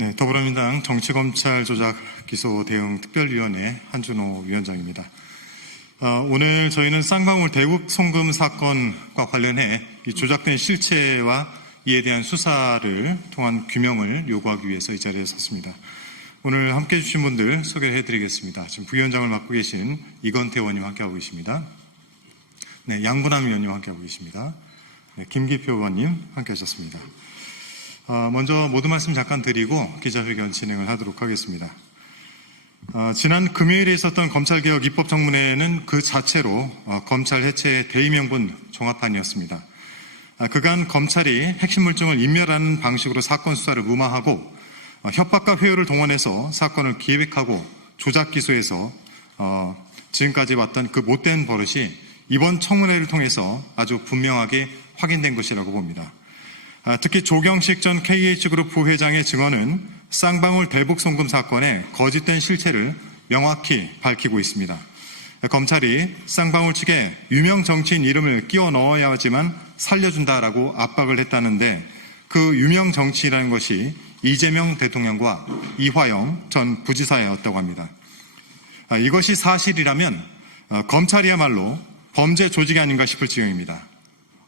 네, 더불어민주당 정치검찰 조작 기소 대응 특별위원회 한준호 위원장입니다. 오늘 저희는 쌍방울 대북 송금 사건과 관련해 이 조작된 실체와 이에 대한 수사를 통한 규명을 요구하기 위해서 이 자리에 섰습니다. 오늘 함께해 주신 분들 소개해드리겠습니다. 지금 부위원장을 맡고 계신 이건태 의원님 함께하고 계십니다. 네, 양분남 의원님 함께하고 계십니다. 네, 김기표 의원님 함께하셨습니다. 먼저 모두 말씀 잠깐 드리고 기자회견 진행을 하도록 하겠습니다. 지난 금요일에 있었던 검찰개혁 입법청문회는 그 자체로 검찰 해체 대의명분 종합판이었습니다. 그간 검찰이 핵심 물증을 인멸하는 방식으로 사건 수사를 무마하고 협박과 회유를 동원해서 사건을 기획하고 조작 기소해서 지금까지 왔던 그 못된 버릇이 이번 청문회를 통해서 아주 분명하게 확인된 것이라고 봅니다. 특히 조경식 전 KH그룹 부회장의 증언은 쌍방울 대북송금 사건의 거짓된 실체를 명확히 밝히고 있습니다. 검찰이 쌍방울 측에 유명 정치인 이름을 끼워 넣어야 하지만 살려준다라고 압박을 했다는데 그 유명 정치인이라는 것이 이재명 대통령과 이화영 전 부지사였다고 합니다. 이것이 사실이라면 검찰이야말로 범죄 조직이 아닌가 싶을 지경입니다.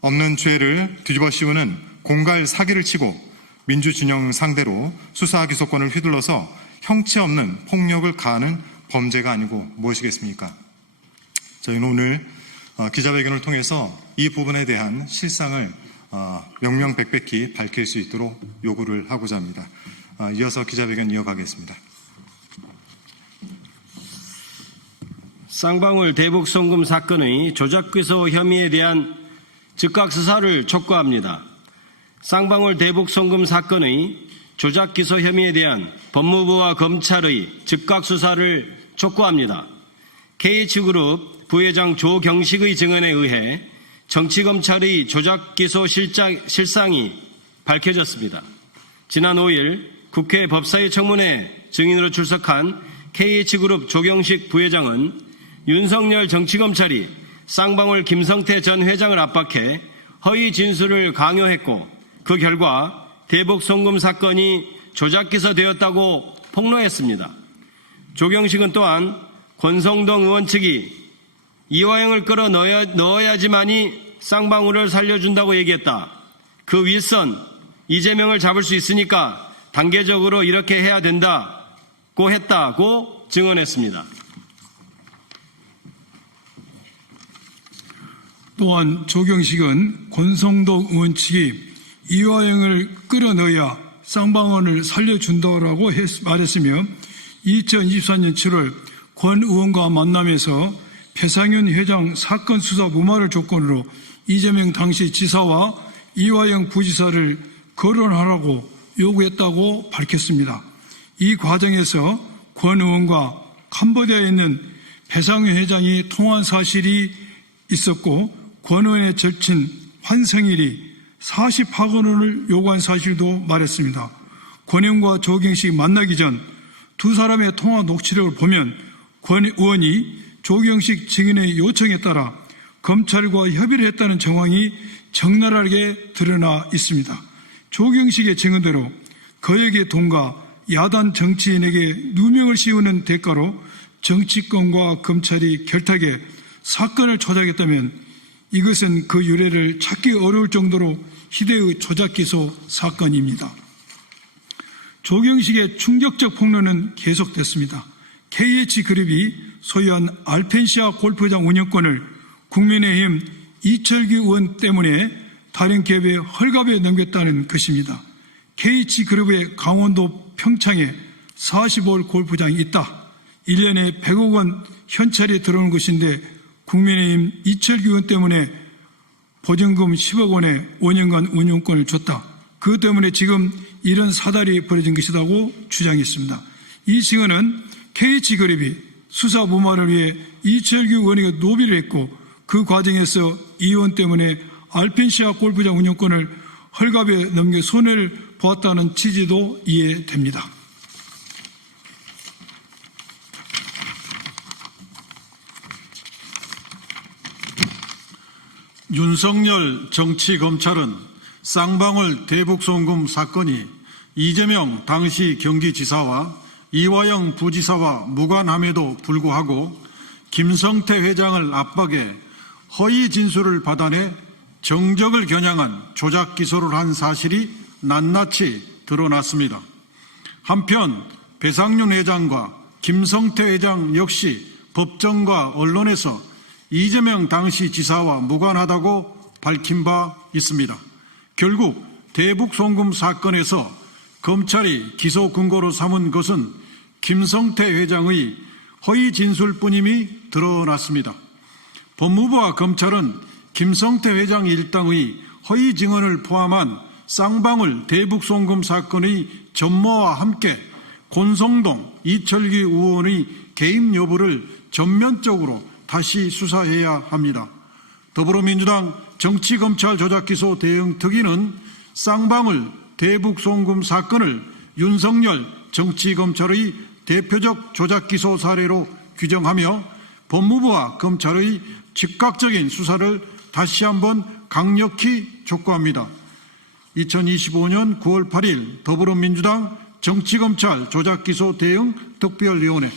없는 죄를 뒤집어 씌우는 공갈 사기를 치고 민주진영 상대로 수사 기소권을 휘둘러서 형체 없는 폭력을 가하는 범죄가 아니고 무엇이겠습니까? 저희는 오늘 기자회견을 통해서 이 부분에 대한 실상을 명명백백히 밝힐 수 있도록 요구를 하고자 합니다. 이어서 기자회견 이어가겠습니다. 쌍방울 대북송금 사건의 조작기소 혐의에 대한 즉각 수사를 촉구합니다. 쌍방울 대북송금 사건의 조작기소 혐의에 대한 법무부와 검찰의 즉각 수사를 촉구합니다. KH그룹 부회장 조경식의 증언에 의해 정치검찰의 조작기소 실상이 밝혀졌습니다. 지난 5일 국회 법사위 청문회 증인으로 출석한 KH그룹 조경식 부회장은 윤석열 정치검찰이 쌍방울 김성태 전 회장을 압박해 허위 진술을 강요했고 그 결과 대북송금 사건이 조작기소되었다고 폭로했습니다. 조경식은 또한 권성동 의원 측이 이화영을 끌어 넣어야지만이 쌍방울을 살려준다고 얘기했다. 그 윗선 이재명을 잡을 수 있으니까 단계적으로 이렇게 해야 된다고 했다고 증언했습니다. 또한 조경식은 권성동 의원 측이 이화영을 끌어넣어야 쌍방울을 살려준다고 말했으며 2024년 7월 권 의원과 만남에서 배상현 회장 사건 수사 무마를 조건으로 이재명 당시 지사와 이화영 부지사를 거론하라고 요구했다고 밝혔습니다. 이 과정에서 권 의원과 캄보디아에 있는 배상현 회장이 통화한 사실이 있었고 권 의원의 절친 환성일이 40억 원을 요구한 사실도 말했습니다. 권 의원과 조경식이 만나기 전 두 사람의 통화 녹취록을 보면 권 의원이 조경식 증인의 요청에 따라 검찰과 협의를 했다는 정황이 적나라하게 드러나 있습니다. 조경식의 증언대로 거액의 돈과 야단 정치인에게 누명을 씌우는 대가로 정치권과 검찰이 결탁해 사건을 조작했다면 이것은 그 유래를 찾기 어려울 정도로 희대의 조작기소 사건입니다. 조경식의 충격적 폭로는 계속됐습니다. KH그룹이 소유한 알펜시아 골프장 운영권을 국민의힘 이철규 의원 때문에 다른 기업에 헐값에 넘겼다는 것입니다. KH그룹의 강원도 평창에 45홀 골프장이 있다. 1년에 100억 원 현찰이 들어오는 것인데 국민의힘 이철규 의원 때문에 보증금 10억 원에 5년간 운영권을 줬다. 그것 때문에 지금 이런 사달이 벌어진 것이라고 주장했습니다. 이 증언은 KH그룹이 수사 무마를 위해 이철규 의원에게 노비를 했고 그 과정에서 이 의원 때문에 알펜시아 골프장 운영권을 헐값에 넘겨 손해를 보았다는 취지도 이해됩니다. 윤석열 정치검찰은 쌍방울 대북송금 사건이 이재명 당시 경기지사와 이화영 부지사와 무관함에도 불구하고 김성태 회장을 압박해 허위 진술을 받아내 정적을 겨냥한 조작 기소를 한 사실이 낱낱이 드러났습니다. 한편 배상윤 회장과 김성태 회장 역시 법정과 언론에서 이재명 당시 지사와 무관하다고 밝힌 바 있습니다. 결국 대북 송금 사건에서 검찰이 기소 근거로 삼은 것은 김성태 회장의 허위 진술뿐임이 드러났습니다. 법무부와 검찰은 김성태 회장 일당의 허위 증언을 포함한 쌍방울 대북 송금 사건의 전모와 함께 권성동, 이철규 의원의 개입 여부를 전면적으로 다시 수사해야 합니다. 더불어민주당 정치검찰 조작기소 대응특위는 쌍방울 대북 송금 사건을 윤석열 정치검찰의 대표적 조작기소 사례로 규정하며 법무부와 검찰의 즉각적인 수사를 다시 한번 강력히 촉구합니다. 2025년 9월 8일 더불어민주당 정치검찰 조작기소 대응 특별위원회